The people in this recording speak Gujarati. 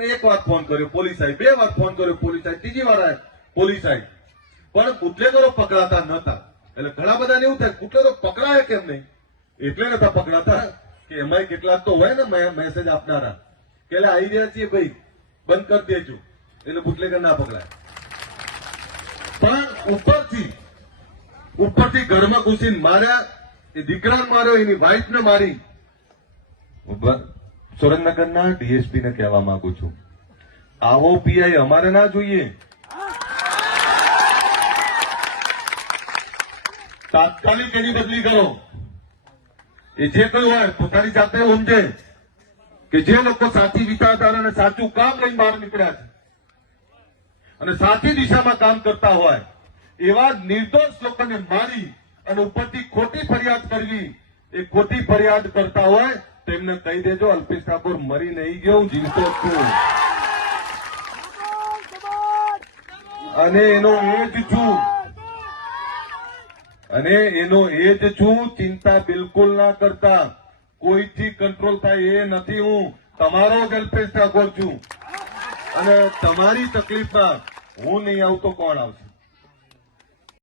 એક વાર ફોન કર્યો પોલીસ આવી, બે વાર ફોન કર્યો પોલીસ આવી, ત્રીજી વાર પોલીસ આવી, પણ બુટલેગરો પકડાતા નતા. એટલે ઘણા બધાને એવું થાય બુટલેગરો પકડાય કેમ નહીં, એટલે નતા પકડાતા કે એમાં કેટલાક તો હોય ને મેસેજ આપનારા કે આવી રહ્યા છીએ ભાઈ બંધ કરી દેજો, એટલે બુટલેગર ના પકડાય. પણ ઉપરથી ઘરમાં ઘૂસીને માર્યા, એ દીકરાને માર્યો, એની વાઇફને મારી. સુરેન્દ્રનગરના ડીએસપી ને કહેવા માંગુ છું, આવો પીઆઈ અમારે ના જોઈએ. તાત્કાલિક એની બદલી કરો. એ જે કયું હોય પોતાની જાતે સમજે કે જે લોકો સાચી વિચારધારા અને સાચું કામ લઈને બહાર નીકળ્યા છે અને સાચી દિશામાં કામ કરતા હોય એવા નિર્દોષ લોકોને મારી અને ઉપરથી ખોટી ફરિયાદ કરવી, એ ખોટી ફરિયાદ કરતા હોય તેમને કહી દેજો અલ્પેશ ઠાકોર મરી નહીં ગયો, હું જીવતો છું અને એનો એ જ છું. ચિંતા બિલકુલ ના કરતા, કોઈથી કંટ્રોલ થાય એ નથી. હું તમારો જ અલ્પેશ ઠાકોર છું અને તમારી તકલીફમાં હું નહીં આવું તો કોણ આવશે?